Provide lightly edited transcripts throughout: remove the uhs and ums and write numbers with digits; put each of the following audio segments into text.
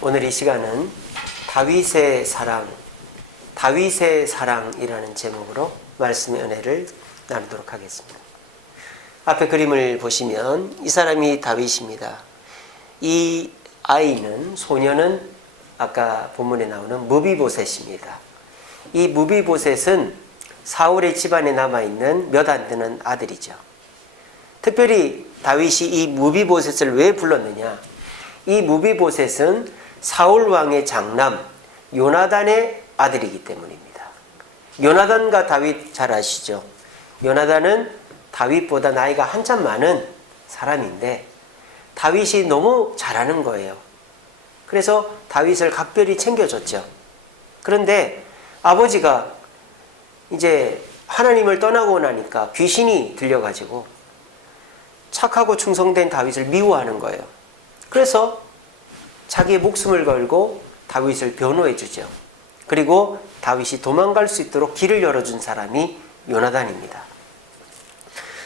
오늘 이 시간은 다윗의 사랑이라는 제목으로 말씀의 은혜를 나누도록 하겠습니다. 앞에 그림을 보시면 이 사람이 다윗입니다. 이 아이는, 소녀는 아까 본문에 나오는 무비보셋입니다. 이 무비보셋은 사울의 집안에 남아있는 몇 안 되는 아들이죠. 특별히 다윗이 이 무비보셋을 왜 불렀느냐? 이 무비보셋은 사울 왕의 장남 요나단의 아들이기 때문입니다. 요나단과 다윗 잘 아시죠? 요나단은 다윗보다 나이가 한참 많은 사람인데 다윗이 너무 잘하는 거예요. 그래서 다윗을 각별히 챙겨줬죠. 그런데 아버지가 이제 하나님을 떠나고 나니까 귀신이 들려가지고 착하고 충성된 다윗을 미워하는 거예요. 그래서 자기의 목숨을 걸고 다윗을 변호해 주죠. 그리고 다윗이 도망갈 수 있도록 길을 열어준 사람이 요나단입니다.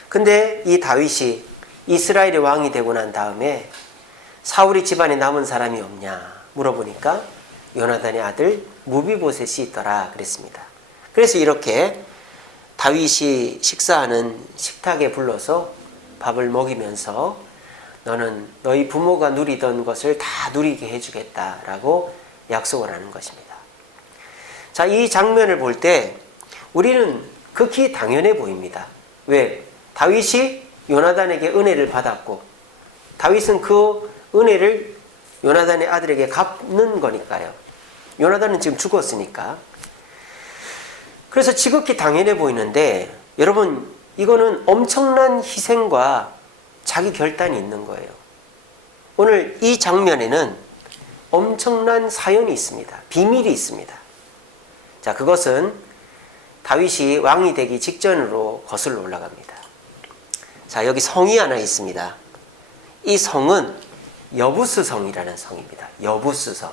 근데 이 다윗이 이스라엘의 왕이 되고 난 다음에 사울의 집안에 남은 사람이 없냐 물어보니까 요나단의 아들 무비보셋이 있더라 그랬습니다. 그래서 이렇게 다윗이 식사하는 식탁에 불러서 밥을 먹이면서 너는 너희 부모가 누리던 것을 다 누리게 해주겠다라고 약속을 하는 것입니다. 자, 이 장면을 볼 때 우리는 극히 당연해 보입니다. 왜? 다윗이 요나단에게 은혜를 받았고 다윗은 그 은혜를 요나단의 아들에게 갚는 거니까요. 요나단은 지금 죽었으니까. 그래서 지극히 당연해 보이는데 여러분, 이거는 엄청난 희생과 자기 결단이 있는 거예요. 오늘 이 장면에는 엄청난 사연이 있습니다. 비밀이 있습니다. 자, 그것은 다윗이 왕이 되기 직전으로 거슬러 올라갑니다. 자, 여기 성이 하나 있습니다. 이 성은 여부스 성이라는 성입니다. 여부스 성.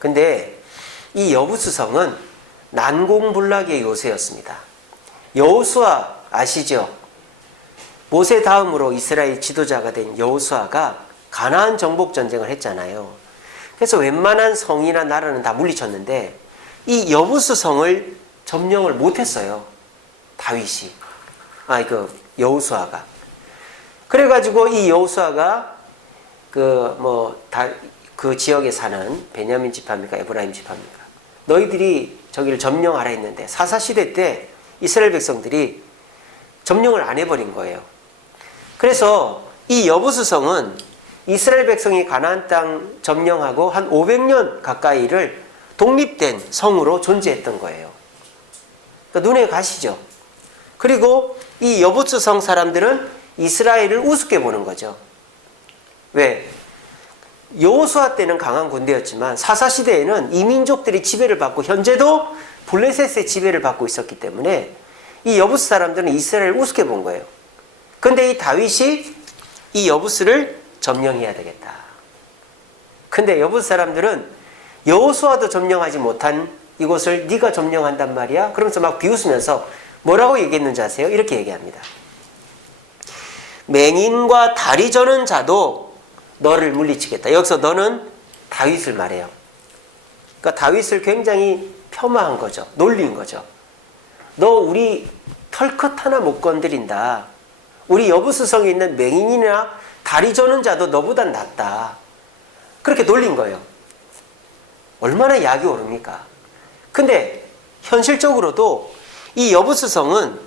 근데 이 여부스 성은 난공불락의 요새였습니다. 여호수아 아시죠? 모세 다음으로 이스라엘 지도자가 된 여호수아가 가나안 정복 전쟁을 했잖아요. 그래서 웬만한 성이나 나라는 다 물리쳤는데 이 여부스 성을 점령을 못했어요. 다윗이. 여호수아가. 그래가지고 이 여호수아가 그 지역에 사는 베냐민 지파입니까? 에브라임 지파입니까? 너희들이 저기를 점령하라 했는데 사사시대 때 이스라엘 백성들이 점령을 안 해버린 거예요. 그래서 이 여부스 성은 이스라엘 백성이 가나안 땅 점령하고 한 500년 가까이를 독립된 성으로 존재했던 거예요. 그러니까 눈에 가시죠. 그리고 이 여부스 성 사람들은 이스라엘을 우습게 보는 거죠. 왜? 여호수아 때는 강한 군대였지만 사사시대에는 이민족들이 지배를 받고 현재도 블레셋의 지배를 받고 있었기 때문에 이 여부스 사람들은 이스라엘을 우습게 본 거예요. 근데 이 다윗이 이 여부스를 점령해야 되겠다. 근데 여부스 사람들은 여호수아도 점령하지 못한 이곳을 네가 점령한단 말이야? 그러면서 막 비웃으면서 뭐라고 얘기했는지 아세요? 이렇게 얘기합니다. 맹인과 다리 저는 자도 너를 물리치겠다. 여기서 너는 다윗을 말해요. 그러니까 다윗을 굉장히 폄하한 거죠. 놀린 거죠. 너 우리 털끝 하나 못 건드린다. 우리 여부스성에 있는 맹인이나 다리 저는 자도 너보단 낫다. 그렇게 놀린 거예요. 얼마나 약이 오릅니까? 근데 현실적으로도 이 여부스성은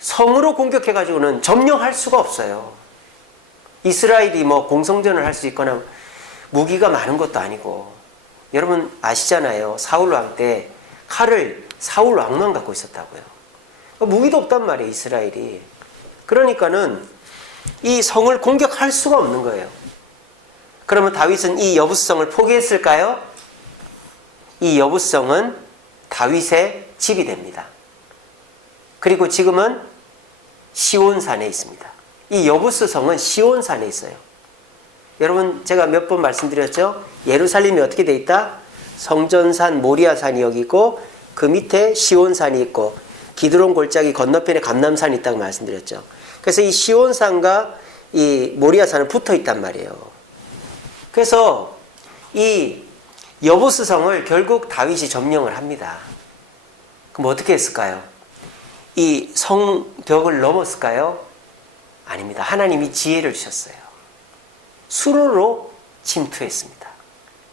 성으로 공격해가지고는 점령할 수가 없어요. 이스라엘이 공성전을 할 수 있거나 무기가 많은 것도 아니고. 여러분 아시잖아요. 사울 왕 때 칼을 사울 왕만 갖고 있었다고요. 무기도 없단 말이에요, 이스라엘이. 그러니까는 이 성을 공격할 수가 없는 거예요. 그러면 다윗은 이 여부스성을 포기했을까요? 이 여부스성은 다윗의 집이 됩니다. 그리고 지금은 시온산에 있습니다. 이 여부스 성은 시온산에 있어요. 여러분 제가 몇 번 말씀드렸죠? 예루살렘이 어떻게 돼 있다? 성전산 모리아산이 여기 있고 그 밑에 시온산이 있고 기드론 골짜기 건너편에 감람산이 있다고 말씀드렸죠. 그래서 이 시온산과 이 모리아산은 붙어 있단 말이에요. 그래서 이 여부스성을 결국 다윗이 점령을 합니다. 그럼 어떻게 했을까요? 이 성벽을 넘었을까요? 아닙니다. 하나님이 지혜를 주셨어요. 수로로 침투했습니다.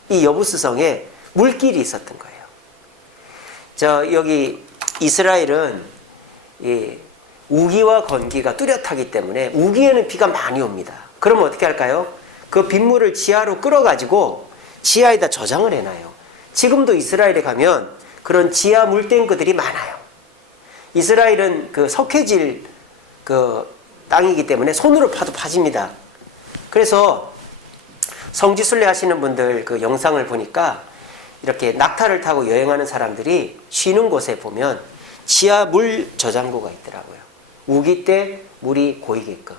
이 여부스성에 물길이 있었던 거예요. 여기 이스라엘은 이 우기와 건기가 뚜렷하기 때문에 우기에는 비가 많이 옵니다. 그러면 어떻게 할까요? 그 빗물을 지하로 끌어가지고 지하에다 저장을 해놔요. 지금도 이스라엘에 가면 그런 지하 물탱크들이 많아요. 이스라엘은 그 석회질 그 땅이기 때문에 손으로 파도 파집니다. 그래서 성지순례 하시는 분들 그 영상을 보니까 이렇게 낙타를 타고 여행하는 사람들이 쉬는 곳에 보면 지하 물 저장고가 있더라고요. 우기 때 물이 고이게끔.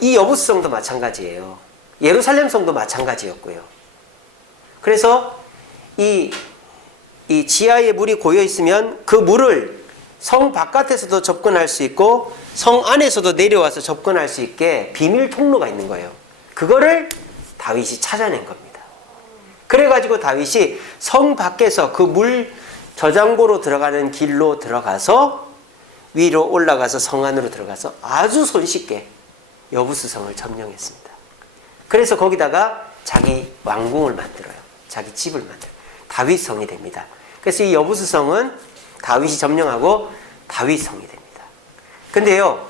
이 여부스성도 마찬가지예요. 예루살렘 성도 마찬가지였고요. 그래서 이 지하에 물이 고여 있으면 그 물을 성 바깥에서도 접근할 수 있고 성 안에서도 내려와서 접근할 수 있게 비밀 통로가 있는 거예요. 그거를 다윗이 찾아낸 겁니다. 그래가지고 다윗이 성 밖에서 그 물 저장고로 들어가는 길로 들어가서 위로 올라가서 성 안으로 들어가서 아주 손쉽게 여부스성을 점령했습니다. 그래서 거기다가 자기 왕궁을 만들어요. 자기 집을 만들어요. 다윗성이 됩니다. 그래서 이 여부스성은 다윗이 점령하고 다윗성이 됩니다. 근데요,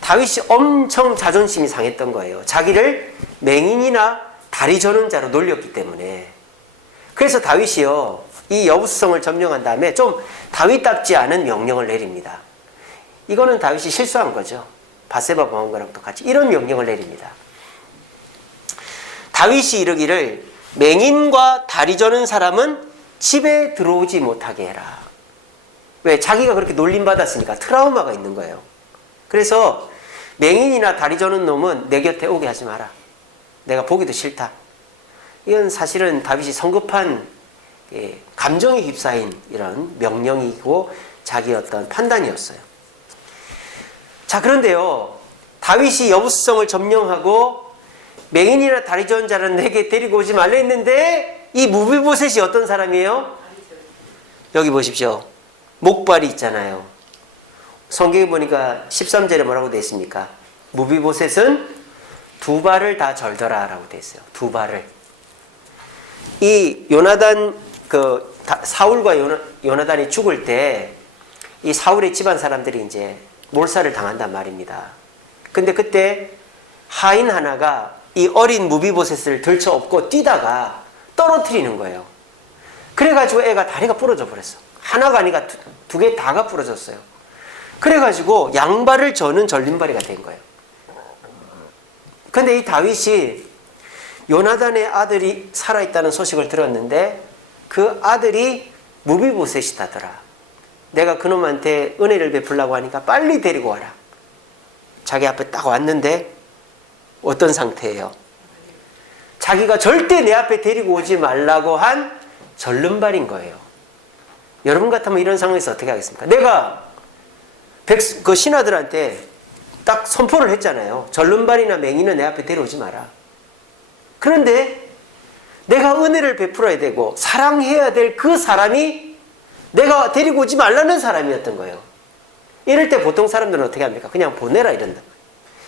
다윗이 엄청 자존심이 상했던 거예요. 자기를 맹인이나 다리 저는 자로 놀렸기 때문에. 그래서 다윗이요, 이 여부스성을 점령한 다음에 좀 다윗답지 않은 명령을 내립니다. 이거는 다윗이 실수한 거죠. 밧세바 범한 거랑 똑같이 이런 명령을 내립니다. 다윗이 이르기를 맹인과 다리 저는 사람은 집에 들어오지 못하게 해라. 왜? 자기가 그렇게 놀림받았으니까 트라우마가 있는 거예요. 그래서 맹인이나 다리 저는 놈은 내 곁에 오게 하지 마라. 내가 보기도 싫다. 이건 사실은 다윗이 성급한 감정에 휩싸인 이런 명령이고 자기의 어떤 판단이었어요. 자, 그런데요, 다윗이 여부스성을 점령하고 맹인이나 다리 저는 자는 내게 데리고 오지 말라 했는데 이 무비보셋이 어떤 사람이에요? 여기 보십시오. 목발이 있잖아요. 성경에 보니까 13절에 뭐라고 되어 있습니까? 무비보셋은 두 발을 다 절더라 라고 되어 있어요. 두 발을. 이 요나단, 사울과 요나단이 죽을 때 이 사울의 집안 사람들이 이제 몰살을 당한단 말입니다. 근데 그때 하인 하나가 이 어린 무비보셋을 들쳐 업고 뛰다가 떨어뜨리는 거예요. 그래가지고 애가 다리가 부러져 버렸어. 하나가 아니라 두 개 다가 부러졌어요. 그래가지고 양발을 저는 절림발이가 된 거예요. 근데 이 다윗이 요나단의 아들이 살아있다는 소식을 들었는데 그 아들이 무비보셋이다더라. 내가 그놈한테 은혜를 베풀라고 하니까 빨리 데리고 와라. 자기 앞에 딱 왔는데 어떤 상태예요? 자기가 절대 내 앞에 데리고 오지 말라고 한 절름발인 거예요. 여러분 같으면 이런 상황에서 어떻게 하겠습니까? 내가 그 신하들한테 딱 선포를 했잖아요. 절름발이나 맹인은 내 앞에 데려오지 마라. 그런데 내가 은혜를 베풀어야 되고 사랑해야 될 그 사람이 내가 데리고 오지 말라는 사람이었던 거예요. 이럴 때 보통 사람들은 어떻게 합니까? 그냥 보내라 이런다.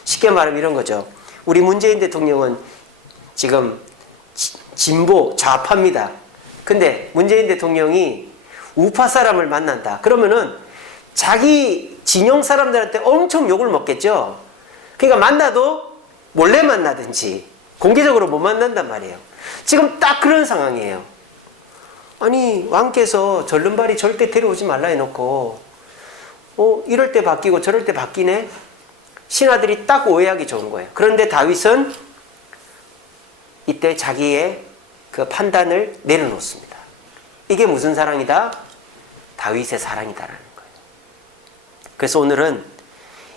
쉽게 말하면 이런 거죠. 우리 문재인 대통령은 지금 진보 좌파입니다. 근데 문재인 대통령이 우파 사람을 만난다. 그러면은 자기 진영 사람들한테 엄청 욕을 먹겠죠. 그러니까 만나도 몰래 만나든지 공개적으로 못 만난단 말이에요. 지금 딱 그런 상황이에요. 아니, 왕께서 절름발이 절대 데려오지 말라 해놓고 이럴 때 바뀌고 저럴 때 바뀌네? 신하들이 딱 오해하기 좋은 거예요. 그런데 다윗은 이때 자기의 그 판단을 내려놓습니다. 이게 무슨 사랑이다? 다윗의 사랑이다라는 거예요. 그래서 오늘은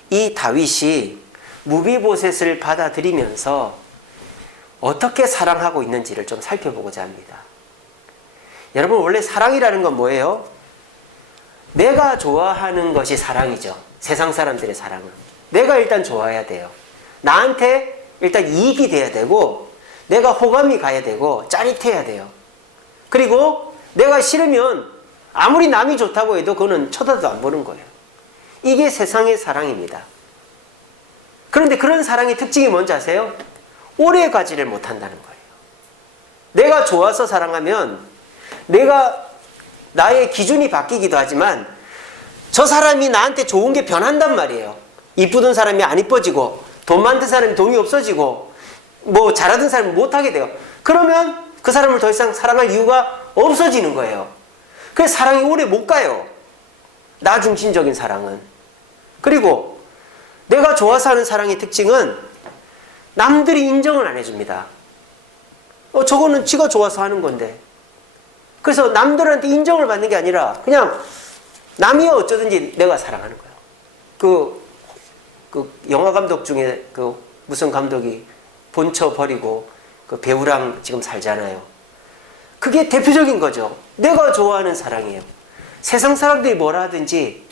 이 다윗이 무비보셋을 받아들이면서 어떻게 사랑하고 있는지를 좀 살펴보고자 합니다. 여러분, 원래 사랑이라는 건 뭐예요? 내가 좋아하는 것이 사랑이죠. 세상 사람들의 사랑은. 내가 일단 좋아해야 돼요. 나한테 일단 이익이 돼야 되고 내가 호감이 가야 되고 짜릿해야 돼요. 그리고 내가 싫으면 아무리 남이 좋다고 해도 그거는 쳐다도 안 보는 거예요. 이게 세상의 사랑입니다. 그런데 그런 사랑의 특징이 뭔지 아세요? 오래 가지를 못한다는 거예요. 내가 좋아서 사랑하면 나의 기준이 바뀌기도 하지만 저 사람이 나한테 좋은 게 변한단 말이에요. 이쁘던 사람이 안 이뻐지고 돈 많은 사람이 돈이 없어지고 뭐 잘하던 사람이 못하게 돼요. 그러면 그 사람을 더 이상 사랑할 이유가 없어지는 거예요. 그래서 사랑이 오래 못 가요. 나 중심적인 사랑은. 그리고 내가 좋아서 하는 사랑의 특징은 남들이 인정을 안 해줍니다. 저거는 지가 좋아서 하는 건데. 그래서 남들한테 인정을 받는 게 아니라 그냥 남이 어쩌든지 내가 사랑하는 거예요. 그 영화 감독 중에 무슨 감독이 본처 버리고 그 배우랑 지금 살잖아요. 그게 대표적인 거죠. 내가 좋아하는 사랑이에요. 세상 사람들이 뭐라 하든지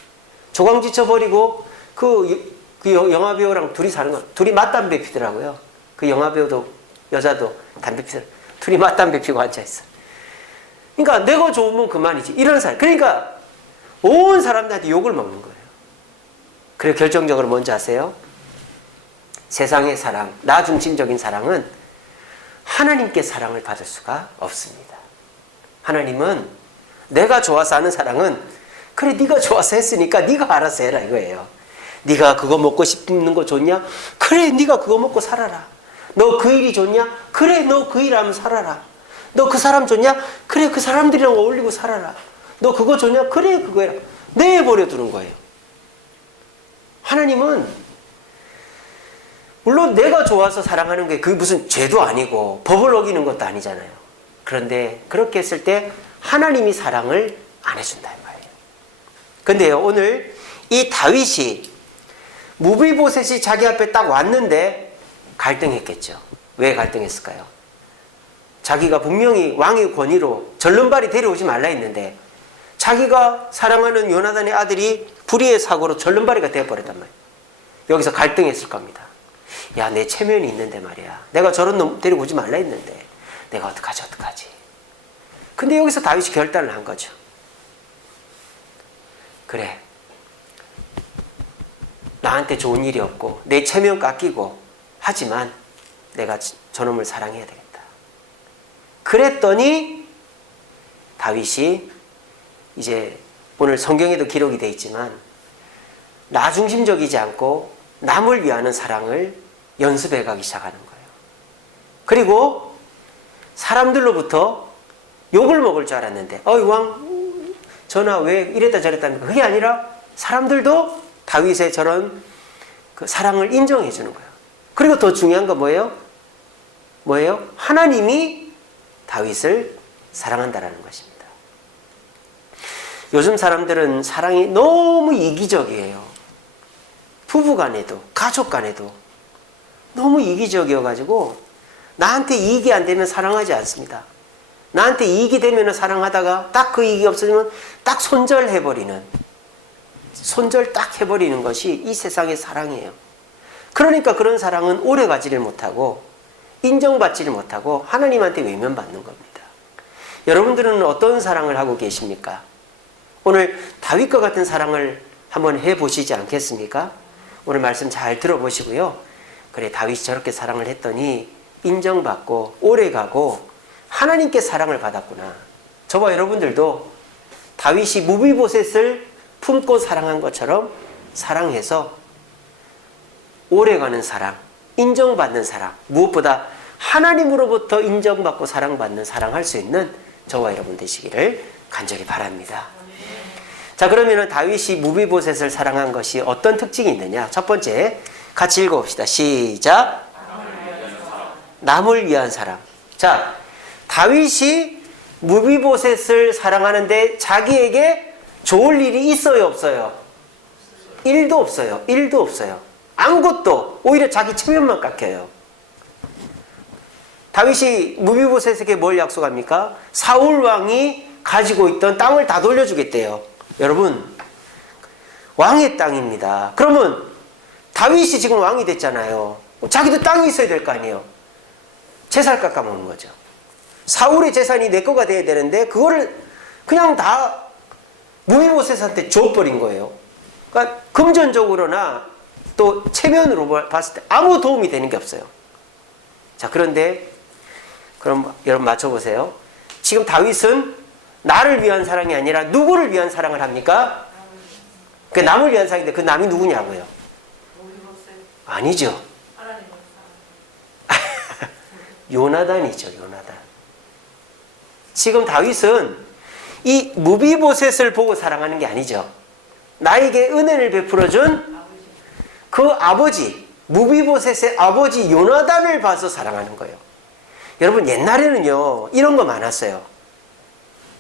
조강지쳐 버리고 그 영화 배우랑 둘이 사는 거, 둘이 맞담배 피더라고요. 그 영화 배우도 여자도 담배 피더라고요. 둘이 맞담배 피고 앉아있어. 그러니까 내가 좋으면 그만이지. 이런 사람. 그러니까 온 사람들한테 욕을 먹는 거예요. 그래 결정적으로 뭔지 아세요? 세상의 사랑, 나 중심적인 사랑은 하나님께 사랑을 받을 수가 없습니다. 하나님은 내가 좋아서 하는 사랑은 그래 네가 좋아서 했으니까 네가 알아서 해라 이거예요. 네가 그거 먹고 싶는 거 좋냐? 그래 네가 그거 먹고 살아라. 너 그 일이 좋냐? 그래 너 그 일 하면 살아라. 너 그 사람 좋냐? 그래 그 사람들이랑 어울리고 살아라. 너 그거 좋냐? 그래 그거 해라. 내버려 두는 거예요. 하나님은 물론 내가 좋아서 사랑하는 게 그게 무슨 죄도 아니고 법을 어기는 것도 아니잖아요. 그런데 그렇게 했을 때 하나님이 사랑을 안 해준다 이 말이에요. 근데요 오늘 이 다윗이 무비보셋이 자기 앞에 딱 왔는데 갈등했겠죠. 왜 갈등했을까요? 자기가 분명히 왕의 권위로 전른발이 데려오지 말라 했는데 자기가 사랑하는 요나단의 아들이 불의의 사고로 전른발이가 되어버렸단 말이에요. 여기서 갈등했을 겁니다. 야, 내 체면이 있는데 말이야. 내가 저런 놈 데리고 오지 말라 했는데 내가 어떡하지. 근데 여기서 다윗이 결단을 한 거죠. 그래. 나한테 좋은 일이 없고 내 체면 깎이고 하지만 내가 저놈을 사랑해야 되겠다. 그랬더니 다윗이 이제 오늘 성경에도 기록이 되어 있지만 나 중심적이지 않고 남을 위하는 사랑을 연습해 가기 시작하는 거예요. 그리고 사람들로부터 욕을 먹을 줄 알았는데 왕 전하 왜 이랬다 저랬다 합니까? 그게 아니라 사람들도 다윗의 저런 그 사랑을 인정해 주는 거예요. 그리고 더 중요한 건 뭐예요? 하나님이 다윗을 사랑한다라는 것입니다. 요즘 사람들은 사랑이 너무 이기적이에요. 부부 간에도 가족 간에도 너무 이기적이어가지고 나한테 이익이 안 되면 사랑하지 않습니다. 나한테 이익이 되면 사랑하다가 딱 그 이익이 없어지면 딱 손절 딱 해버리는 것이 이 세상의 사랑이에요. 그러니까 그런 사랑은 오래 가지를 못하고 인정받지를 못하고 하나님한테 외면받는 겁니다. 여러분들은 어떤 사랑을 하고 계십니까? 오늘 다윗과 같은 사랑을 한번 해보시지 않겠습니까? 오늘 말씀 잘 들어보시고요. 그래 다윗이 저렇게 사랑을 했더니 인정받고 오래가고 하나님께 사랑을 받았구나. 저와 여러분들도 다윗이 무비보셋을 품고 사랑한 것처럼 사랑해서 오래가는 사랑, 인정받는 사랑, 무엇보다 하나님으로부터 인정받고 사랑받는 사랑할 수 있는 저와 여러분 되시기를 간절히 바랍니다. 자, 그러면 다윗이 무비보셋을 사랑한 것이 어떤 특징이 있느냐? 첫 번째, 같이 읽어봅시다. 시작. 남을 위한 사랑. 자, 다윗이 무비보셋을 사랑하는데 자기에게 좋을 일이 있어요, 없어요? 1도 없어요. 1도 없어요. 아무것도. 오히려 자기 체면만 깎여요. 다윗이 무비보셋에게 뭘 약속합니까? 사울 왕이 가지고 있던 땅을 다 돌려주겠대요. 여러분, 왕의 땅입니다. 그러면 다윗이 지금 왕이 됐잖아요. 자기도 땅이 있어야 될 거 아니에요. 재산을 깎아먹는 거죠. 사울의 재산이 내 거가 돼야 되는데 그거를 그냥 다 무비보셋한테 줘버린 거예요. 그러니까 금전적으로나 또 체면으로 봤을 때 아무 도움이 되는 게 없어요. 자, 그런데 그럼 여러분 맞춰보세요. 지금 다윗은 나를 위한 사랑이 아니라 누구를 위한 사랑을 합니까? 그 남을 위한 사랑인데 그 남이 누구냐고요? 아니죠. 요나단이죠. 요나단. 지금 다윗은 이 무비보셋을 보고 사랑하는 게 아니죠. 나에게 은혜를 베풀어준 그 아버지, 무비보셋의 아버지 요나단을 봐서 사랑하는 거예요. 여러분 옛날에는요 이런 거 많았어요.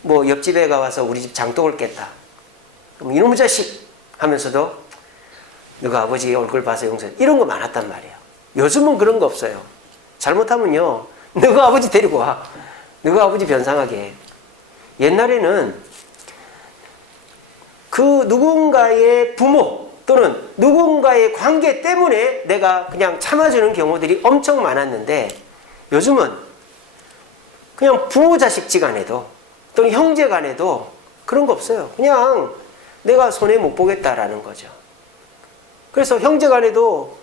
뭐 옆집에 가서 우리 집 장독을 깼다. 그럼 이놈의 자식 하면서도 너가 아버지 얼굴 봐서 용서해. 이런 거 많았단 말이에요. 요즘은 그런 거 없어요. 잘못하면요 너가 아버지 데리고 와. 너가 아버지 변상하게 해. 옛날에는 그 누군가의 부모 또는 누군가의 관계 때문에 내가 그냥 참아주는 경우들이 엄청 많았는데 요즘은 그냥 부모 자식 지간에도 또는 형제 간에도 그런 거 없어요. 그냥 내가 손해 못 보겠다라는 거죠. 그래서 형제 간에도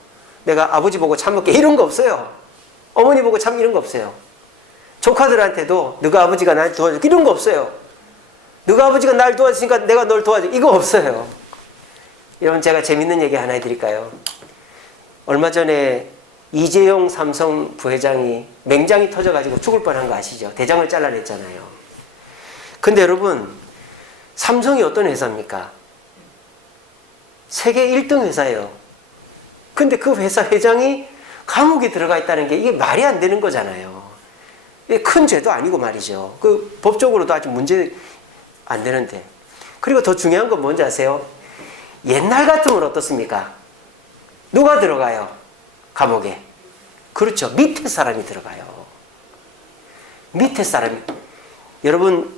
내가 아버지 보고 참을게 이런 거 없어요. 어머니 보고 참 이런 거 없어요. 조카들한테도 너가 아버지가 날 도와줄게 이런 거 없어요. 너가 아버지가 날 도와주니까 내가 널 도와줘 이거 없어요. 여러분 제가 재밌는 얘기 하나 해드릴까요? 얼마 전에 이재용 삼성 부회장이 맹장이 터져가지고 죽을 뻔한 거 아시죠? 대장을 잘라냈잖아요. 근데 여러분 삼성이 어떤 회사입니까? 세계 1등 회사예요. 근데 그 회사 회장이 감옥에 들어가 있다는 게 이게 말이 안 되는 거잖아요. 이게 큰 죄도 아니고 말이죠. 그 법적으로도 아직 문제 안 되는데. 그리고 더 중요한 건 뭔지 아세요? 옛날 같으면 어떻습니까? 누가 들어가요? 감옥에. 그렇죠. 밑에 사람이 들어가요. 밑에 사람이. 여러분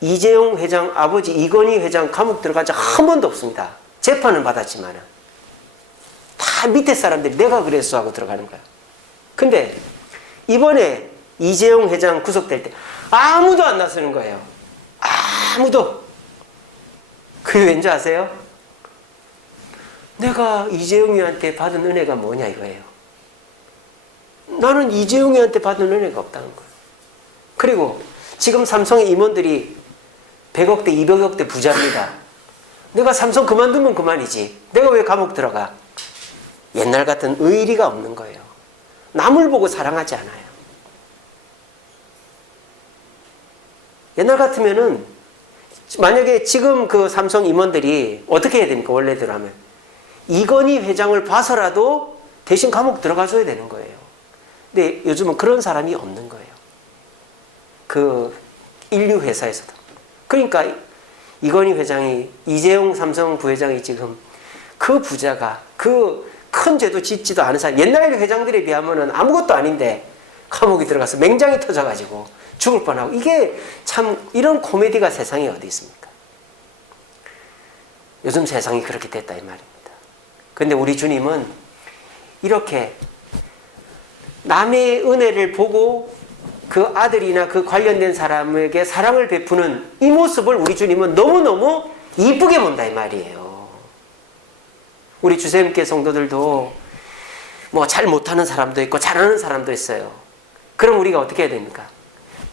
이재용 회장 아버지 이건희 회장 감옥 들어간 적 한 번도 없습니다. 재판은 받았지만은 다 밑에 사람들이 내가 그랬어 하고 들어가는 거야. 근데 이번에 이재용 회장 구속될 때 아무도 안 나서는 거예요. 아무도. 그게 왠지 아세요? 내가 이재용이한테 받은 은혜가 뭐냐 이거예요. 나는 이재용이한테 받은 은혜가 없다는 거예요. 그리고 지금 삼성의 임원들이 100억대 200억대 부자입니다. 내가 삼성 그만두면 그만이지. 내가 왜 감옥 들어가? 옛날 같은 의리가 없는 거예요. 남을 보고 사랑하지 않아요. 옛날 같으면은 만약에 지금 그 삼성 임원들이 어떻게 해야 됩니까? 원래대로 하면 이건희 회장을 봐서라도 대신 감옥 들어가줘야 되는 거예요. 근데 요즘은 그런 사람이 없는 거예요. 그 인류 회사에서도. 그러니까 이건희 회장이 이재용 삼성 부회장이 지금 그 부자가 그 큰 죄도 짓지도 않은 사람 옛날 회장들에 비하면 아무것도 아닌데 감옥에 들어가서 맹장이 터져가지고 죽을 뻔하고 이게 참 이런 코미디가 세상에 어디 있습니까? 요즘 세상이 그렇게 됐다 이 말입니다. 그런데 우리 주님은 이렇게 남의 은혜를 보고 그 아들이나 그 관련된 사람에게 사랑을 베푸는 이 모습을 우리 주님은 너무너무 이쁘게 본다 이 말이에요. 우리 주샘께 성도들도 뭐 잘 못하는 사람도 있고 잘하는 사람도 있어요. 그럼 우리가 어떻게 해야 됩니까?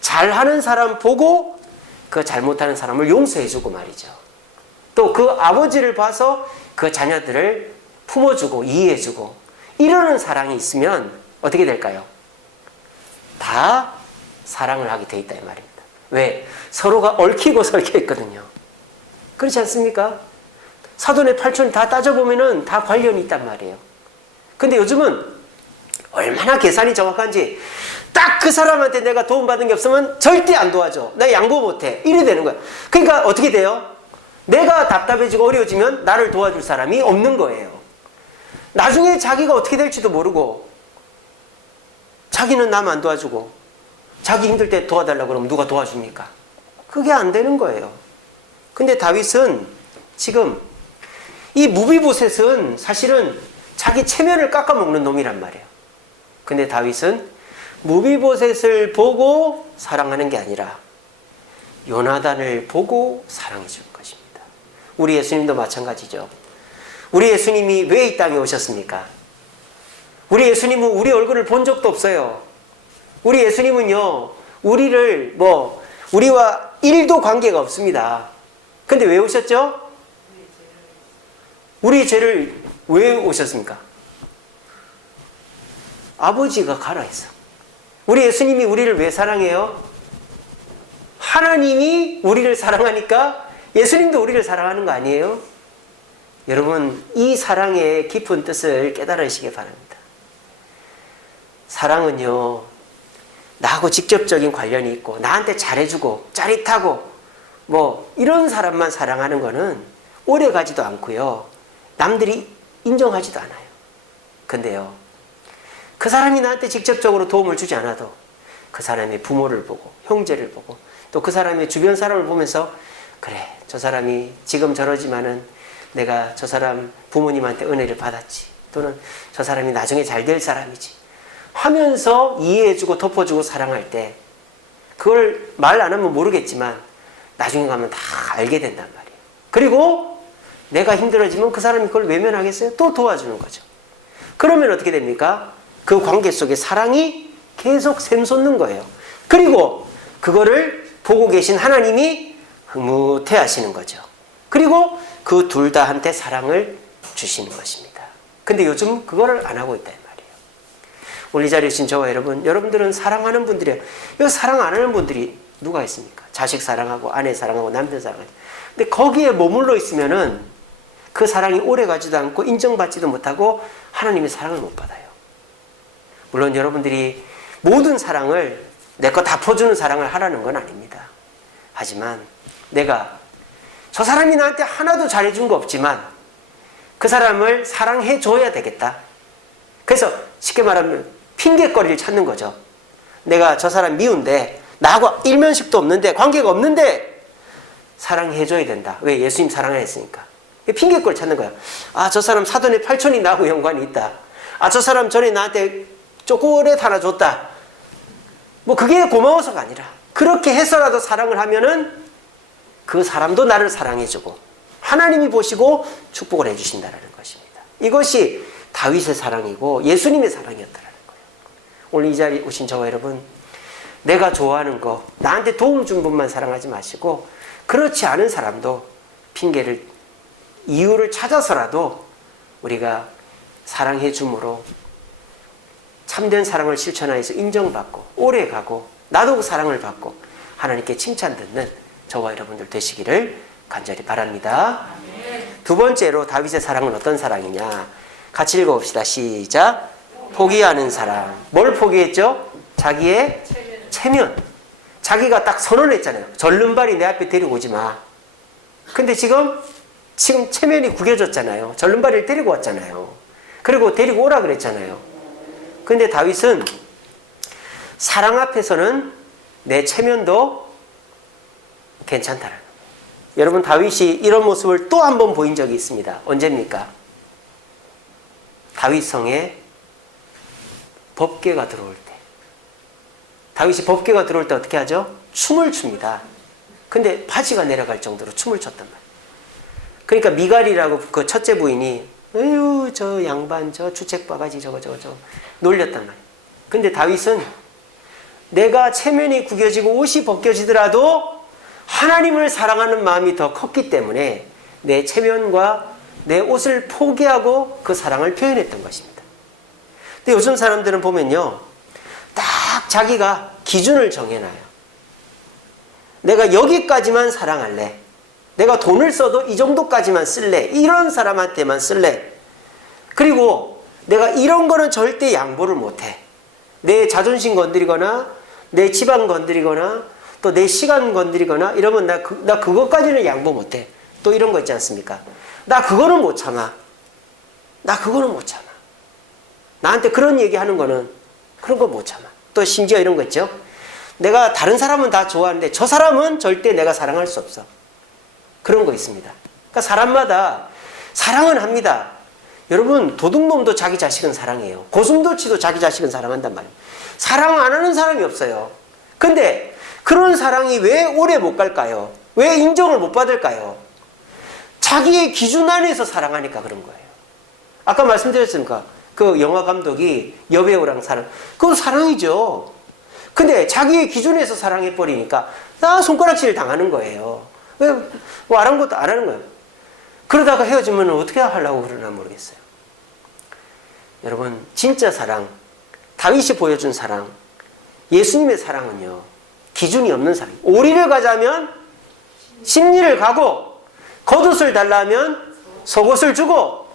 잘하는 사람 보고 그 잘못하는 사람을 용서해주고 말이죠. 또 그 아버지를 봐서 그 자녀들을 품어주고 이해해주고 이러는 사랑이 있으면 어떻게 될까요? 다 사랑을 하게 돼 있다 이 말입니다. 왜? 서로가 얽히고 설켜 있거든요. 그렇지 않습니까? 사돈의 팔촌 다 따져보면은 다 관련이 있단 말이에요. 근데 요즘은 얼마나 계산이 정확한지 딱 그 사람한테 내가 도움받은 게 없으면 절대 안 도와줘. 나 양보 못해. 이래 되는 거야. 그러니까 어떻게 돼요? 내가 답답해지고 어려워지면 나를 도와줄 사람이 없는 거예요. 나중에 자기가 어떻게 될지도 모르고 자기는 남 안 도와주고 자기 힘들 때 도와달라고 그러면 누가 도와줍니까? 그게 안 되는 거예요. 근데 다윗은 지금 이 무비보셋은 사실은 자기 체면을 깎아먹는 놈이란 말이에요. 근데 다윗은 무비보셋을 보고 사랑하는 게 아니라 요나단을 보고 사랑해 주는 것입니다. 우리 예수님도 마찬가지죠. 우리 예수님이 왜 이 땅에 오셨습니까? 우리 예수님은 우리 얼굴을 본 적도 없어요. 우리 예수님은요, 우리와 1도 관계가 없습니다. 근데 왜 오셨죠? 우리의 죄를 왜 오셨습니까? 아버지가 가라 했어. 우리 예수님이 우리를 왜 사랑해요? 하나님이 우리를 사랑하니까 예수님도 우리를 사랑하는 거 아니에요? 여러분, 이 사랑의 깊은 뜻을 깨달으시기 바랍니다. 사랑은요, 나하고 직접적인 관련이 있고 나한테 잘해주고 짜릿하고 이런 사람만 사랑하는 거는 오래 가지도 않고요, 남들이 인정하지도 않아요. 근데요, 그 사람이 나한테 직접적으로 도움을 주지 않아도 그 사람의 부모를 보고 형제를 보고 또 그 사람의 주변 사람을 보면서 그래, 저 사람이 지금 저러지만은 내가 저 사람 부모님한테 은혜를 받았지, 또는 저 사람이 나중에 잘 될 사람이지 하면서 이해해주고 덮어주고 사랑할 때, 그걸 말 안 하면 모르겠지만 나중에 가면 다 알게 된단 말이에요. 그리고 내가 힘들어지면 그 사람이 그걸 외면하겠어요? 또 도와주는 거죠. 그러면 어떻게 됩니까? 그 관계 속에 사랑이 계속 샘솟는 거예요. 그리고 그거를 보고 계신 하나님이 흐뭇해 하시는 거죠. 그리고 그 둘 다한테 사랑을 주시는 것입니다. 근데 요즘 그거를 안 하고 있다 이 말이에요. 오늘 이 자리에 오신 저와 여러분들은 사랑하는 분들이에요. 이거 사랑 안 하는 분들이 누가 있습니까? 자식 사랑하고 아내 사랑하고 남편 사랑하고. 근데 거기에 머물러 있으면은 그 사랑이 오래 가지도 않고 인정받지도 못하고 하나님의 사랑을 못 받아요. 물론 여러분들이 모든 사랑을 내 거 다 퍼주는 사랑을 하라는 건 아닙니다. 하지만 내가 저 사람이 나한테 하나도 잘해준 거 없지만 그 사람을 사랑해 줘야 되겠다. 그래서 쉽게 말하면 핑계거리를 찾는 거죠. 내가 저 사람 미운데 나하고 일면식도 없는데 관계가 없는데 사랑해 줘야 된다. 왜? 예수님 사랑을 했으니까. 핑계거리 찾는 거야. 아, 저 사람 사돈의 팔촌이 나하고 연관이 있다. 아, 저 사람 전에 나한테 초콜릿 하나 줬다. 그게 고마워서가 아니라 그렇게 해서라도 사랑을 하면은 그 사람도 나를 사랑해주고 하나님이 보시고 축복을 해주신다는 것입니다. 이것이 다윗의 사랑이고 예수님의 사랑이었다는 거예요. 오늘 이 자리에 오신 저와 여러분, 내가 좋아하는 거, 나한테 도움 준 분만 사랑하지 마시고 그렇지 않은 사람도 핑계를, 이유를 찾아서라도 우리가 사랑해 줌으로 참된 사랑을 실천하여서 인정받고 오래가고 나도 그 사랑을 받고 하나님께 칭찬 듣는 저와 여러분들 되시기를 간절히 바랍니다. 두 번째로 다윗의 사랑은 어떤 사랑이냐, 같이 읽어봅시다. 시작. 포기하는 사랑. 뭘 포기했죠? 자기의 체면. 자기가 딱 선언했잖아요. 절름발이 내 앞에 데리고 오지 마. 근데 지금 체면이 구겨졌잖아요. 절름발이를 데리고 왔잖아요. 그리고 데리고 오라 그랬잖아요. 근데 다윗은 사랑 앞에서는 내 체면도 괜찮다라는 거예요. 여러분, 다윗이 이런 모습을 또 한 번 보인 적이 있습니다. 언제입니까? 다윗성에 법궤가 들어올 때. 다윗이 법궤가 들어올 때 어떻게 하죠? 춤을 춥니다. 근데 바지가 내려갈 정도로 춤을 췄단 말이에요. 그러니까 미갈이라고 그 첫째 부인이 에휴, 저 양반, 저 주책바가지 저거 놀렸단 말이에요. 근데 다윗은 내가 체면이 구겨지고 옷이 벗겨지더라도 하나님을 사랑하는 마음이 더 컸기 때문에 내 체면과 내 옷을 포기하고 그 사랑을 표현했던 것입니다. 근데 요즘 사람들은 보면요, 딱 자기가 기준을 정해놔요. 내가 여기까지만 사랑할래. 내가 돈을 써도 이 정도까지만 쓸래. 이런 사람한테만 쓸래. 그리고 내가 이런 거는 절대 양보를 못해. 내 자존심 건드리거나 내 집안 건드리거나 또 내 시간 건드리거나 이러면 나 그것까지는 양보 못해. 또 이런 거 있지 않습니까? 나 그거는 못 참아. 나 그거는 못 참아. 나한테 그런 얘기하는 거는 그런 거 못 참아. 또 심지어 이런 거 있죠. 내가 다른 사람은 다 좋아하는데 저 사람은 절대 내가 사랑할 수 없어. 그런 거 있습니다. 그러니까 사람마다 사랑은 합니다. 여러분, 도둑놈도 자기 자식은 사랑해요. 고슴도치도 자기 자식은 사랑한단 말이에요. 사랑 안 하는 사람이 없어요. 근데 그런 사랑이 왜 오래 못 갈까요? 왜 인정을 못 받을까요? 자기의 기준 안에서 사랑하니까 그런 거예요. 아까 말씀드렸습니까? 그 영화 감독이 여배우랑 그건 사랑이죠. 근데 자기의 기준에서 사랑해버리니까 손가락질 당하는 거예요. 왜? 뭐 아랑곳도 안 하는 거예요. 그러다가 헤어지면 어떻게 하려고 그러나 모르겠어요. 여러분, 진짜 사랑, 다윗이 보여준 사랑, 예수님의 사랑은요, 기준이 없는 사랑. 오리를 가자면 심리를 가고, 겉옷을 달라면 속옷을 주고,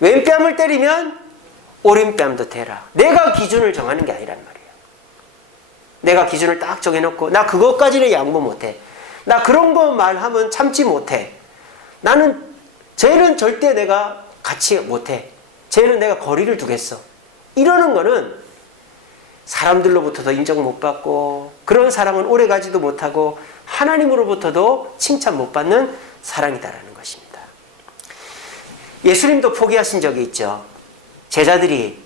왼뺨을 때리면 오른뺨도 대라. 내가 기준을 정하는 게 아니란 말이에요. 내가 기준을 딱 정해놓고 나 그것까지는 양보 못해. 나 그런 거 말하면 참지 못해. 나는 쟤는 절대 내가 같이 못해. 쟤는 내가 거리를 두겠어. 이러는 거는 사람들로부터도 인정 못 받고 그런 사랑은 오래가지도 못하고 하나님으로부터도 칭찬 못 받는 사랑이다라는 것입니다. 예수님도 포기하신 적이 있죠. 제자들이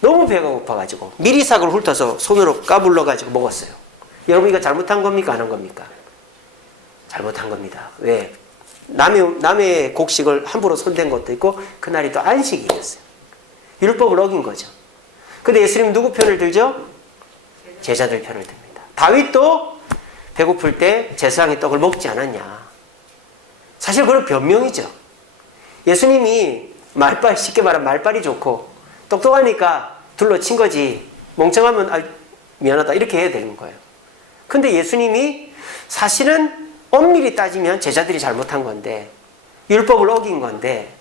너무 배가 고파가지고 미리삭을 훑어서 손으로 까불러가지고 먹었어요. 여러분, 이거 잘못한 겁니까? 안 한 겁니까? 잘못한 겁니다. 왜? 남의 곡식을 함부로 손댄 것도 있고 그날이 또 안식일이었어요. 율법을 어긴 거죠. 근데 예수님 누구 편을 들죠? 제자들 편을 듭니다. 다윗도 배고플 때 제사장의 떡을 먹지 않았냐. 사실 그건 변명이죠. 예수님이 쉽게 말하면 말빨이 좋고 똑똑하니까 둘러친 거지. 멍청하면 미안하다 이렇게 해야 되는 거예요. 근데 예수님이 사실은 엄밀히 따지면 제자들이 잘못한 건데 율법을 어긴 건데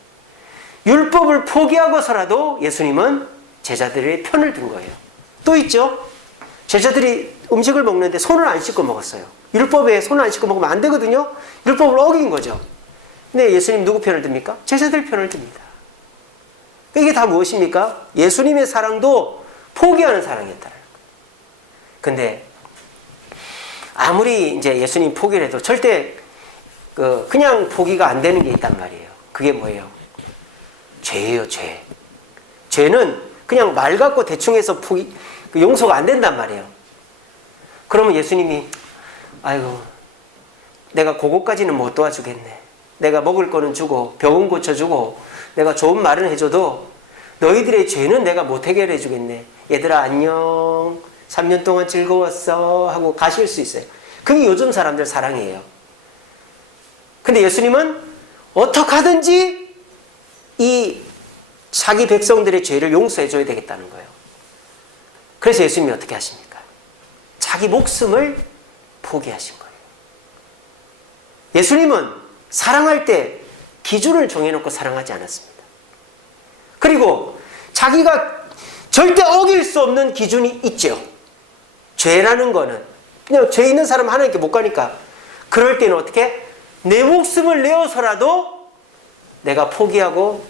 율법을 포기하고서라도 예수님은 제자들의 편을 든 거예요. 또 있죠. 제자들이 음식을 먹는데 손을 안 씻고 먹었어요. 율법에 손을 안 씻고 먹으면 안 되거든요. 율법을 어긴 거죠. 근데 예수님 누구 편을 듭니까? 제자들 편을 듭니다. 이게 다 무엇입니까? 예수님의 사랑도 포기하는 사랑이었다. 근데 아무리 이제 예수님 포기를 해도 절대 그냥 포기가 안 되는 게 있단 말이에요. 그게 뭐예요? 죄예요, 죄. 죄는 그냥 말 갖고 대충 해서 용서가 안 된단 말이에요. 그러면 예수님이 아이고 내가 그거까지는 못 도와주겠네. 내가 먹을 거는 주고 병은 고쳐주고 내가 좋은 말은 해줘도 너희들의 죄는 내가 못 해결해 주겠네. 얘들아 안녕. 3년 동안 즐거웠어 하고 가실 수 있어요. 그게 요즘 사람들 사랑이에요. 근데 예수님은 어떻게 하든지 이 자기 백성들의 죄를 용서해 줘야 되겠다는 거예요. 그래서 예수님이 어떻게 하십니까? 자기 목숨을 포기하신 거예요. 예수님은 사랑할 때 기준을 정해놓고 사랑하지 않았습니다. 그리고 자기가 절대 어길 수 없는 기준이 있죠. 죄라는 거는 그냥 죄 있는 사람 하나님께 못 가니까 그럴 때는 어떻게? 내 목숨을 내어서라도 내가 포기하고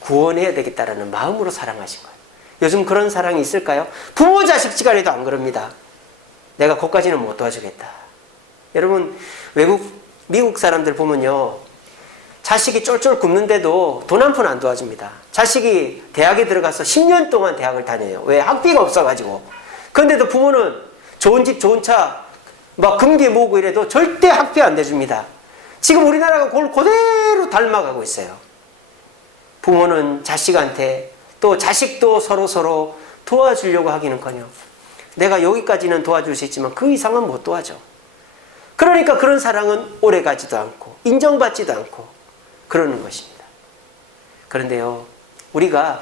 구원해야 되겠다라는 마음으로 사랑하신 거예요. 요즘 그런 사랑이 있을까요? 부모 자식 지간에도 안 그럽니다. 내가 거기까지는 못 도와주겠다. 여러분 미국 사람들 보면요. 자식이 쫄쫄 굶는데도 돈 한 푼 안 도와줍니다. 자식이 대학에 들어가서 10년 동안 대학을 다녀요. 왜? 학비가 없어가지고. 그런데도 부모는 좋은 집 좋은 차 막 금괴 모으고 이래도 절대 학비 안 내줍니다. 지금 우리나라가 그걸 그대로 닮아가고 있어요. 부모는 자식한테 또 자식도 서로 도와주려고 하기는커녕 내가 여기까지는 도와줄 수 있지만 그 이상은 못 도와줘. 그러니까 그런 사랑은 오래가지도 않고 인정받지도 않고 그러는 것입니다. 그런데요, 우리가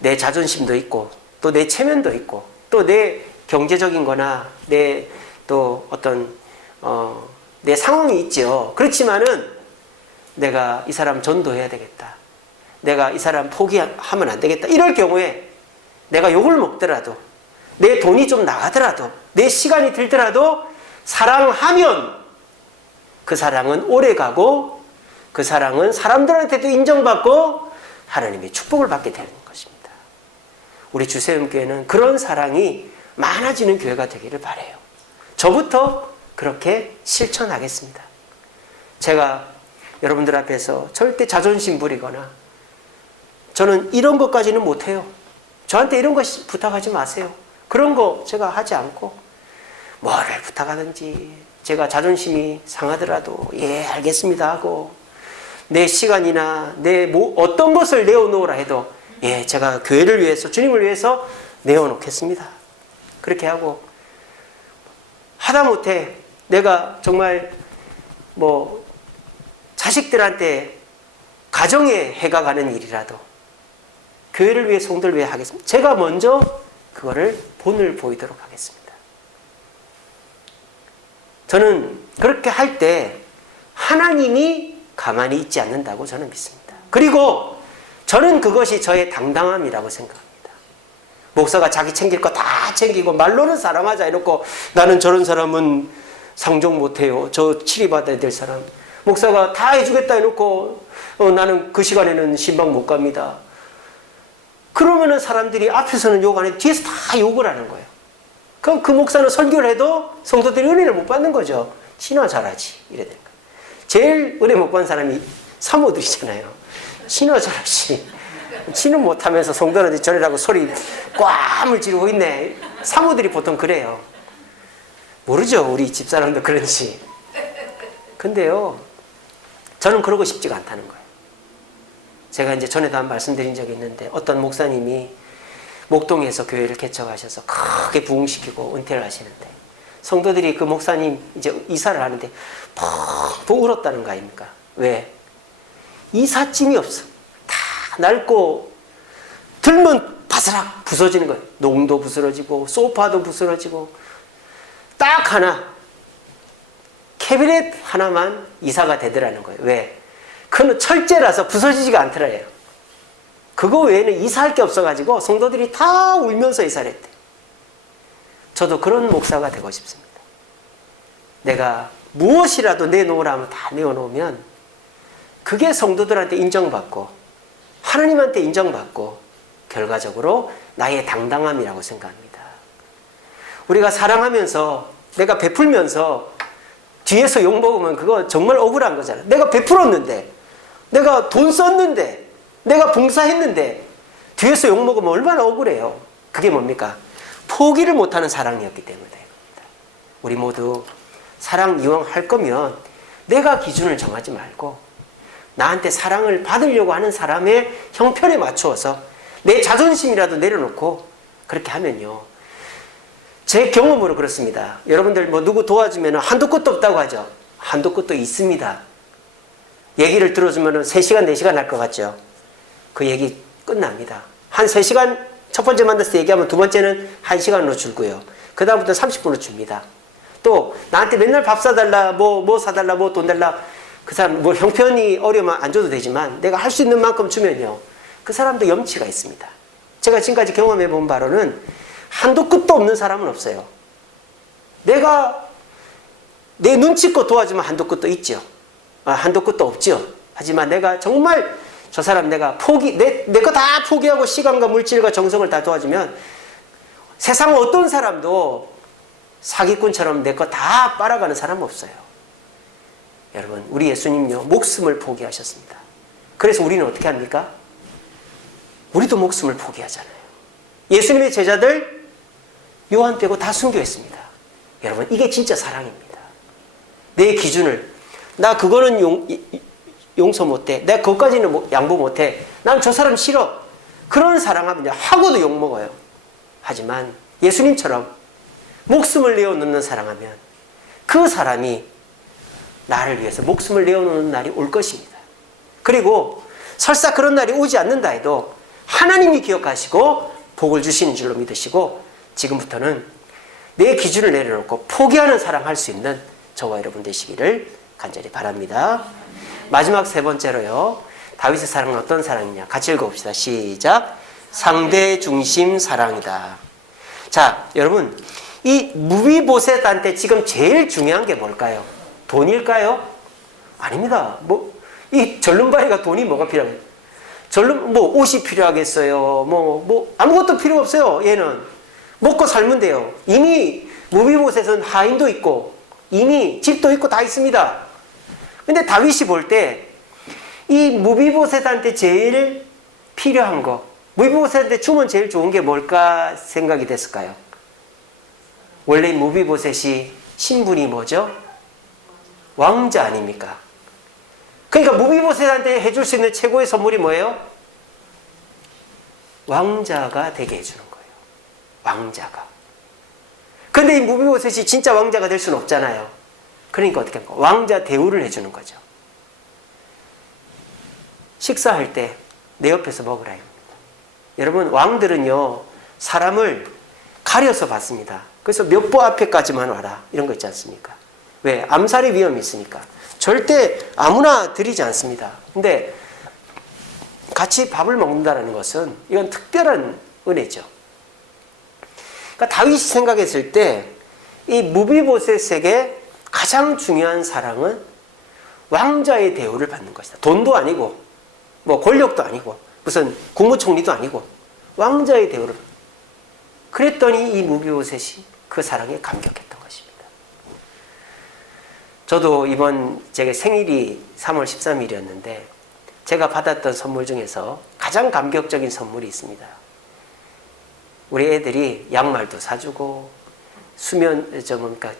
내 자존심도 있고 또 내 체면도 있고 또 내 경제적인 거나 내 또 어떤 내 상황이 있죠. 그렇지만은 내가 이 사람 전도해야 되겠다. 내가 이 사람 포기하면 안 되겠다. 이럴 경우에 내가 욕을 먹더라도 내 돈이 좀 나가더라도 내 시간이 들더라도 사랑하면 그 사랑은 오래가고 그 사랑은 사람들한테도 인정받고 하나님의 축복을 받게 되는 것입니다. 우리 주세움교회는 그런 사랑이 많아지는 교회가 되기를 바라요. 저부터 그렇게 실천하겠습니다. 제가 여러분들 앞에서 절대 자존심 부리거나 저는 이런 것까지는 못해요. 저한테 이런 거 부탁하지 마세요. 그런 거 제가 하지 않고 뭐를 부탁하든지 제가 자존심이 상하더라도 예 알겠습니다 하고 내 시간이나 내 어떤 것을 내어놓으라 해도 예 제가 교회를 위해서 주님을 위해서 내어놓겠습니다. 그렇게 하고 하다못해 내가 정말 뭐 자식들한테 가정에 해가 가는 일이라도 교회를 위해 성도를 위해 하겠습니다. 제가 먼저 그거를 본을 보이도록 하겠습니다. 저는 그렇게 할 때 하나님이 가만히 있지 않는다고 저는 믿습니다. 그리고 저는 그것이 저의 당당함이라고 생각합니다. 목사가 자기 챙길 거 다 챙기고 말로는 사랑하자 이렇고 나는 저런 사람은 상종 못해요. 저 치리받아야 될 사람. 목사가 다 해주겠다 해놓고 나는 그 시간에는 신방 못 갑니다. 그러면은 사람들이 앞에서는 욕 안 해도 뒤에서 다 욕을 하는 거예요. 그럼 그 목사는 설교를 해도 성도들이 은혜를 못 받는 거죠. 신화 잘하지. 이래 되는 거예요. 제일 은혜 못 받는 사람이 사모들이잖아요. 신화 잘하지. 신은 못하면서 성도는 저래라고 소리 꽉을 지르고 있네. 사모들이 보통 그래요. 모르죠. 우리 집사람도 그런지. 근데요. 저는 그러고 싶지가 않다는 거예요. 제가 이제 전에도 한 말씀드린 적이 있는데 어떤 목사님이 목동에서 교회를 개척하셔서 크게 부흥시키고 은퇴를 하시는데 성도들이 그 목사님 이제 이사를 하는데 펑펑 울었다는 거 아닙니까? 왜? 이삿짐이 없어. 다 낡고 들면 바스락 부서지는 거예요. 농도 부스러지고 소파도 부스러지고 딱 하나 캐비넷 하나만 이사가 되더라는 거예요. 왜? 그는 철제라서 부서지지가 않더래요. 그거 외에는 이사할 게 없어가지고 성도들이 다 울면서 이사를 했대. 저도 그런 목사가 되고 싶습니다. 내가 무엇이라도 내놓으라 하면 다 내어놓으면 그게 성도들한테 인정받고 하나님한테 인정받고 결과적으로 나의 당당함이라고 생각합니다. 우리가 사랑하면서 내가 베풀면서 뒤에서 욕먹으면 그거 정말 억울한 거잖아. 내가 베풀었는데 내가 돈 썼는데 내가 봉사했는데 뒤에서 욕먹으면 얼마나 억울해요. 그게 뭡니까? 포기를 못하는 사랑이었기 때문에 됩니다. 우리 모두 사랑 이왕 할 거면 내가 기준을 정하지 말고 나한테 사랑을 받으려고 하는 사람의 형편에 맞추어서 내 자존심이라도 내려놓고 그렇게 하면요. 제 경험으로 그렇습니다. 여러분들 뭐 누구 도와주면 한도 끝도 없다고 하죠. 한도 끝도 있습니다. 얘기를 들어주면 3시간, 4시간 할 것 같죠. 그 얘기 끝납니다. 한 3시간 첫 번째 만나서 얘기하면 두 번째는 1시간으로 줄고요. 그 다음부터 30분으로 줍니다. 또 나한테 맨날 밥 사달라, 뭐 사달라, 뭐 돈 달라. 그 사람 뭐 형편이 어려우면 안 줘도 되지만 내가 할 수 있는 만큼 주면요. 그 사람도 염치가 있습니다. 제가 지금까지 경험해 본 바로는 한도 끝도 없는 사람은 없어요. 내가 내 눈치껏 도와주면 한도 끝도 있죠. 한도 끝도 없죠. 하지만 내가 정말 저 사람 내가 내 거 다 포기하고 시간과 물질과 정성을 다 도와주면 세상 어떤 사람도 사기꾼처럼 내 거 다 빨아가는 사람 없어요. 여러분, 우리 예수님요, 목숨을 포기하셨습니다. 그래서 우리는 어떻게 합니까? 우리도 목숨을 포기하잖아요. 예수님의 제자들 요한 빼고 다 순교했습니다. 여러분, 이게 진짜 사랑입니다. 내 기준을, 나 그거는 용서 못해. 내가 그것까지는 양보 못해. 난 저 사람 싫어. 그런 사랑하면 하고도 욕먹어요. 하지만 예수님처럼 목숨을 내어놓는 사랑하면 그 사람이 나를 위해서 목숨을 내어놓는 날이 올 것입니다. 그리고 설사 그런 날이 오지 않는다 해도 하나님이 기억하시고 복을 주시는 줄로 믿으시고 지금부터는 내 기준을 내려놓고 포기하는 사랑할 수 있는 저와 여러분 되시기를 간절히 바랍니다. 마지막 세 번째로요. 다윗의 사랑은 어떤 사랑이냐? 같이 읽어봅시다. 시작. 상대 중심 사랑이다. 자, 여러분, 이 무비보셋한테 지금 제일 중요한 게 뭘까요? 돈일까요? 아닙니다. 이 절름발이가 돈이 뭐가 필요해요? 옷이 필요하겠어요? 아무것도 필요 없어요. 얘는 먹고 살면 돼요. 이미 무비보셋은 하인도 있고 이미 집도 있고 다 있습니다. 근데 다윗이 볼 때 이 무비보셋한테 제일 필요한 거, 무비보셋한테 주면 제일 좋은 게 뭘까 생각이 됐을까요? 원래 무비보셋이 신분이 뭐죠? 왕자 아닙니까? 그러니까 무비보셋한테 해줄 수 있는 최고의 선물이 뭐예요? 왕자가 되게 해주는 거예요. 왕자가. 근데 이 무비보셋이 진짜 왕자가 될 수는 없잖아요. 그러니까 어떻게 합니까? 왕자 대우를 해주는 거죠. 식사할 때 내 옆에서 먹으라 입니다. 여러분, 왕들은요 사람을 가려서 받습니다. 그래서 몇 보 앞에까지만 와라 이런 거 있지 않습니까? 왜? 암살의 위험이 있으니까. 절대 아무나 드리지 않습니다. 근데 같이 밥을 먹는다는 것은 이건 특별한 은혜죠. 그러니까 다윗이 생각했을 때 이 무비보셋에게 가장 중요한 사랑은 왕자의 대우를 받는 것이다. 돈도 아니고 뭐 권력도 아니고 무슨 국무총리도 아니고 왕자의 대우를. 그랬더니 이 무비보셋이 그 사랑에 감격했던 것입니다. 저도 이번 제 생일이 3월 13일이었는데 제가 받았던 선물 중에서 가장 감격적인 선물이 있습니다. 우리 애들이 양말도 사주고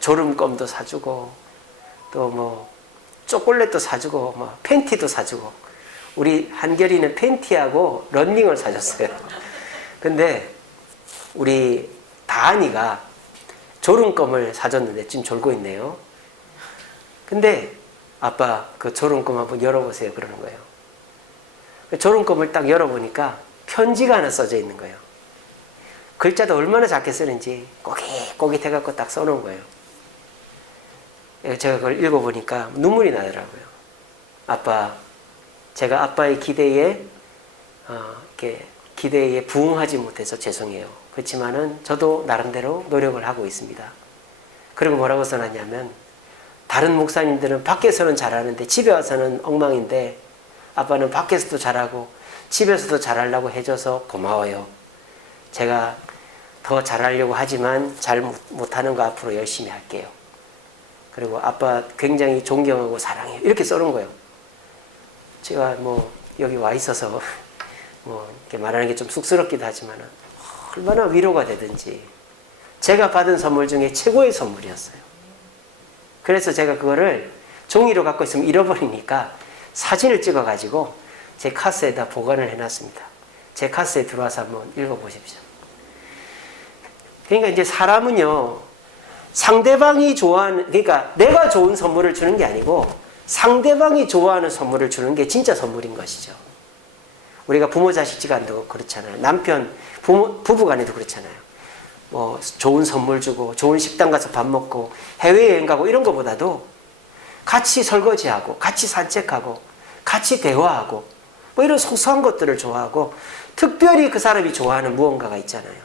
졸음껌도 사주고 또 뭐 초콜릿도 사주고 뭐 팬티도 사주고. 우리 한결이는 팬티하고 런닝을 사줬어요. 근데 우리 다한이가 졸음껌을 사줬는데 지금 졸고 있네요. 근데 아빠 그 졸음껌 한번 열어보세요 그러는 거예요. 졸음껌을 딱 열어보니까 편지가 하나 써져 있는 거예요. 글자도 얼마나 작게 쓰는지 꼬깃꼬깃 해갖고 딱 써놓은 거예요. 제가 그걸 읽어보니까 눈물이 나더라고요. 아빠, 제가 아빠의 기대에 부응하지 못해서 죄송해요. 그렇지만은 저도 나름대로 노력을 하고 있습니다. 그리고 뭐라고 써놨냐면 다른 목사님들은 밖에서는 잘하는데 집에 와서는 엉망인데 아빠는 밖에서도 잘하고 집에서도 잘하려고 해줘서 고마워요. 제가 더 잘하려고 하지만 잘 못하는 거 앞으로 열심히 할게요. 그리고 아빠 굉장히 존경하고 사랑해요. 이렇게 써놓은 거예요. 제가 뭐 여기 와 있어서 뭐 이렇게 말하는 게 좀 쑥스럽기도 하지만 얼마나 위로가 되든지 제가 받은 선물 중에 최고의 선물이었어요. 그래서 제가 그거를 종이로 갖고 있으면 잃어버리니까 사진을 찍어가지고 제 카스에다 보관을 해놨습니다. 제 카스에 들어와서 한번 읽어보십시오. 그러니까 이제 사람은요 상대방이 좋아하는, 그러니까 내가 좋은 선물을 주는 게 아니고 상대방이 좋아하는 선물을 주는 게 진짜 선물인 것이죠. 우리가 부모 자식지간도 그렇잖아요. 남편 부부간에도 그렇잖아요. 뭐 좋은 선물 주고 좋은 식당 가서 밥 먹고 해외여행 가고 이런 것보다도 같이 설거지하고 같이 산책하고 같이 대화하고 뭐 이런 소소한 것들을 좋아하고 특별히 그 사람이 좋아하는 무언가가 있잖아요.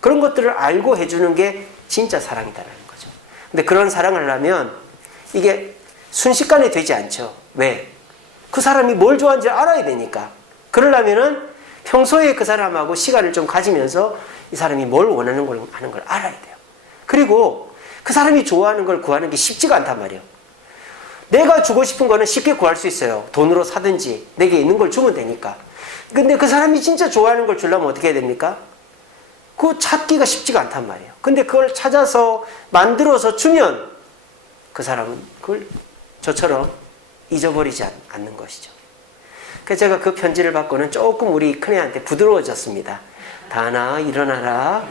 그런 것들을 알고 해주는 게 진짜 사랑이다라는 거죠. 근데 그런 사랑을 하려면 이게 순식간에 되지 않죠. 왜? 그 사람이 뭘 좋아하는지 알아야 되니까. 그러려면은 평소에 그 사람하고 시간을 좀 가지면서 이 사람이 뭘 원하는 걸 하는 걸 알아야 돼요. 그리고 그 사람이 좋아하는 걸 구하는 게 쉽지가 않단 말이에요. 내가 주고 싶은 거는 쉽게 구할 수 있어요. 돈으로 사든지 내게 있는 걸 주면 되니까. 근데 그 사람이 진짜 좋아하는 걸 주려면 어떻게 해야 됩니까? 그거 찾기가 쉽지가 않단 말이에요. 근데 그걸 찾아서 만들어서 주면 그 사람은 그걸 저처럼 잊어버리지 않는 것이죠. 그래서 제가 그 편지를 받고는 조금 우리 큰애한테 부드러워졌습니다. 다한아 일어나라.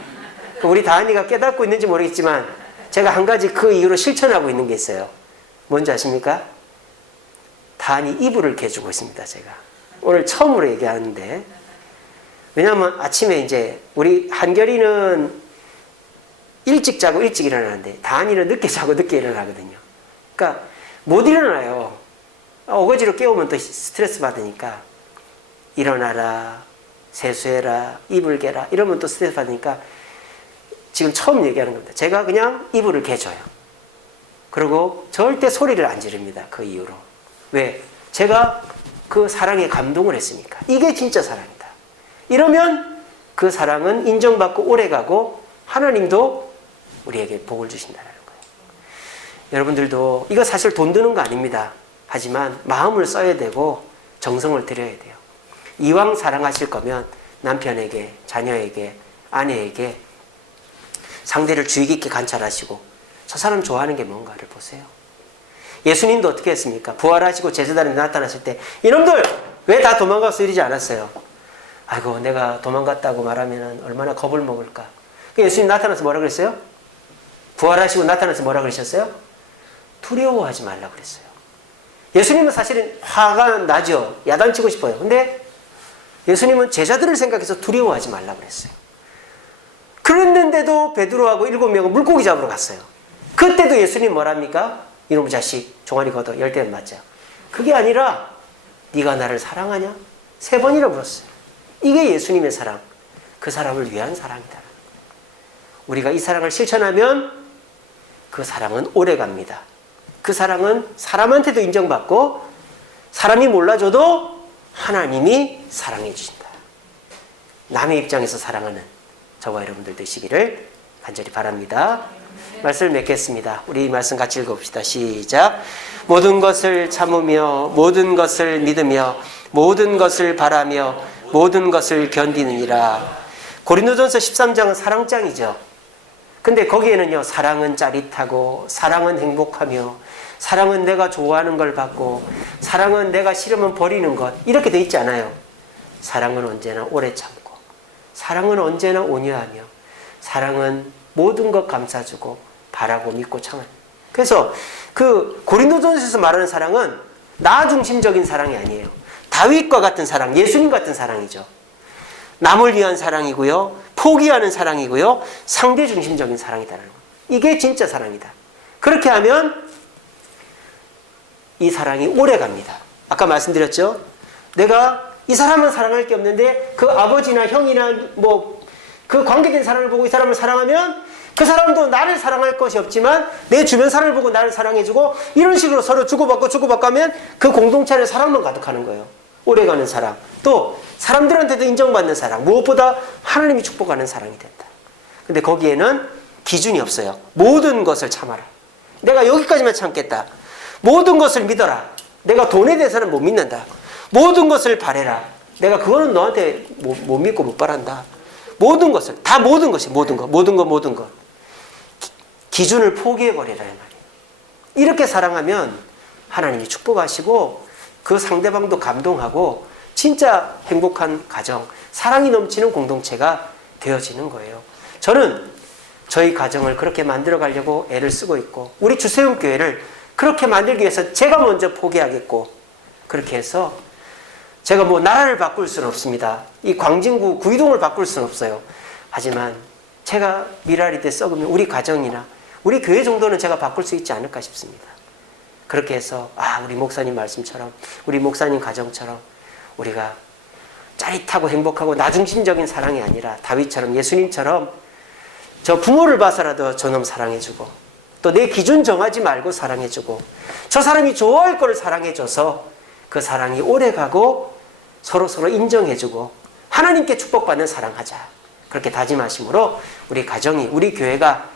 우리 다한이가 깨닫고 있는지 모르겠지만 제가 한 가지 그 이후로 실천하고 있는 게 있어요. 뭔지 아십니까? 다한이 이불을 개주고 있습니다. 제가 오늘 처음으로 얘기하는데, 왜냐하면 아침에 이제 우리 한결이는 일찍 자고 일찍 일어나는데 다한이는 늦게 자고 늦게 일어나거든요. 그러니까 못 일어나요. 어거지로 깨우면 또 스트레스 받으니까 일어나라, 세수해라, 이불 개라 이러면 또 스트레스 받으니까 지금 처음 얘기하는 겁니다. 제가 그냥 이불을 개줘요. 그리고 절대 소리를 안 지릅니다. 그 이후로. 왜? 제가 그 사랑에 감동을 했으니까. 이게 진짜 사랑이다. 이러면 그 사랑은 인정받고 오래가고 하나님도 우리에게 복을 주신다는 거예요. 여러분들도 이거 사실 돈 드는 거 아닙니다. 하지만 마음을 써야 되고 정성을 들여야 돼요. 이왕 사랑하실 거면 남편에게, 자녀에게, 아내에게 상대를 주의 깊게 관찰하시고 저 사람 좋아하는 게 뭔가를 보세요. 예수님도 어떻게 했습니까? 부활하시고 제자들한테 나타났을 때 이놈들 왜 다 도망갔어 이러지 않았어요. 아이고 내가 도망갔다고 말하면 얼마나 겁을 먹을까. 예수님 나타나서 뭐라 그랬어요? 부활하시고 나타나서 뭐라 그러셨어요? 두려워하지 말라 그랬어요. 예수님은 사실은 화가 나죠. 야단치고 싶어요. 근데 예수님은 제자들을 생각해서 두려워하지 말라 그랬어요. 그랬는데도 베드로하고 7명은 물고기 잡으러 갔어요. 그때도 예수님 뭐랍니까? 이놈의 자식 종아리 걷어 열대는 맞자. 그게 아니라 네가 나를 사랑하냐? 3번이나 물었어요. 이게 예수님의 사랑. 그 사람을 위한 사랑이다. 우리가 이 사랑을 실천하면 그 사랑은 오래갑니다. 그 사랑은 사람한테도 인정받고 사람이 몰라줘도 하나님이 사랑해 주신다. 남의 입장에서 사랑하는 저와 여러분들 되시기를 간절히 바랍니다. 말씀을 맺겠습니다. 우리 이 말씀 같이 읽어봅시다. 시작. 모든 것을 참으며 모든 것을 믿으며 모든 것을 바라며 모든 것을 견디느니라. 고린도전서 13장은 사랑장이죠. 근데 거기에는요, 사랑은 짜릿하고 사랑은 행복하며 사랑은 내가 좋아하는 걸 받고 사랑은 내가 싫으면 버리는 것 이렇게 돼 있지 않아요. 사랑은 언제나 오래 참고 사랑은 언제나 온유하며 사랑은 모든 것 감싸주고 바라고 믿고 참아요. 그래서 그 고린도전서에서 말하는 사랑은 나 중심적인 사랑이 아니에요. 다윗과 같은 사랑, 예수님 같은 사랑이죠. 남을 위한 사랑이고요, 포기하는 사랑이고요, 상대 중심적인 사랑이다라는 거예요. 이게 진짜 사랑이다. 그렇게 하면 이 사랑이 오래 갑니다. 아까 말씀드렸죠? 내가 이 사람은 사랑할 게 없는데 그 아버지나 형이나 그 관계된 사람을 보고 이 사람을 사랑하면 그 사람도 나를 사랑할 것이 없지만 내 주변 사람을 보고 나를 사랑해주고 이런 식으로 서로 주고받고 하면 그 공동체 안에 사랑만 가득하는 거예요. 오래가는 사랑. 또 사람들한테도 인정받는 사랑. 무엇보다 하나님이 축복하는 사랑이 된다. 근데 거기에는 기준이 없어요. 모든 것을 참아라. 내가 여기까지만 참겠다. 모든 것을 믿어라. 내가 돈에 대해서는 못 믿는다. 모든 것을 바래라. 내가 그거는 너한테 못 믿고 못 바란다. 모든 것을, 다 모든 것이, 모든 것. 기준을 포기해버리라 이 말이에요. 이렇게 사랑하면 하나님이 축복하시고 그 상대방도 감동하고 진짜 행복한 가정, 사랑이 넘치는 공동체가 되어지는 거예요. 저는 저희 가정을 그렇게 만들어 가려고 애를 쓰고 있고 우리 주세훈 교회를 그렇게 만들기 위해서 제가 먼저 포기하겠고 그렇게 해서 제가 나라를 바꿀 수는 없습니다. 이 광진구 구이동을 바꿀 수는 없어요. 하지만 제가 미랄이 돼 썩으면 우리 가정이나 우리 교회 정도는 제가 바꿀 수 있지 않을까 싶습니다. 그렇게 해서 우리 목사님 말씀처럼 우리 목사님 가정처럼 우리가 짜릿하고 행복하고 나중심적인 사랑이 아니라 다윗처럼 예수님처럼 저 부모를 봐서라도 저놈 사랑해주고 또 내 기준 정하지 말고 사랑해주고 저 사람이 좋아할 거를 사랑해줘서 그 사랑이 오래가고 서로 인정해주고 하나님께 축복받는 사랑하자. 그렇게 다짐하심으로 우리 가정이 우리 교회가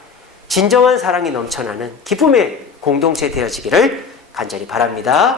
진정한 사랑이 넘쳐나는 기쁨의 공동체 되어지기를 간절히 바랍니다.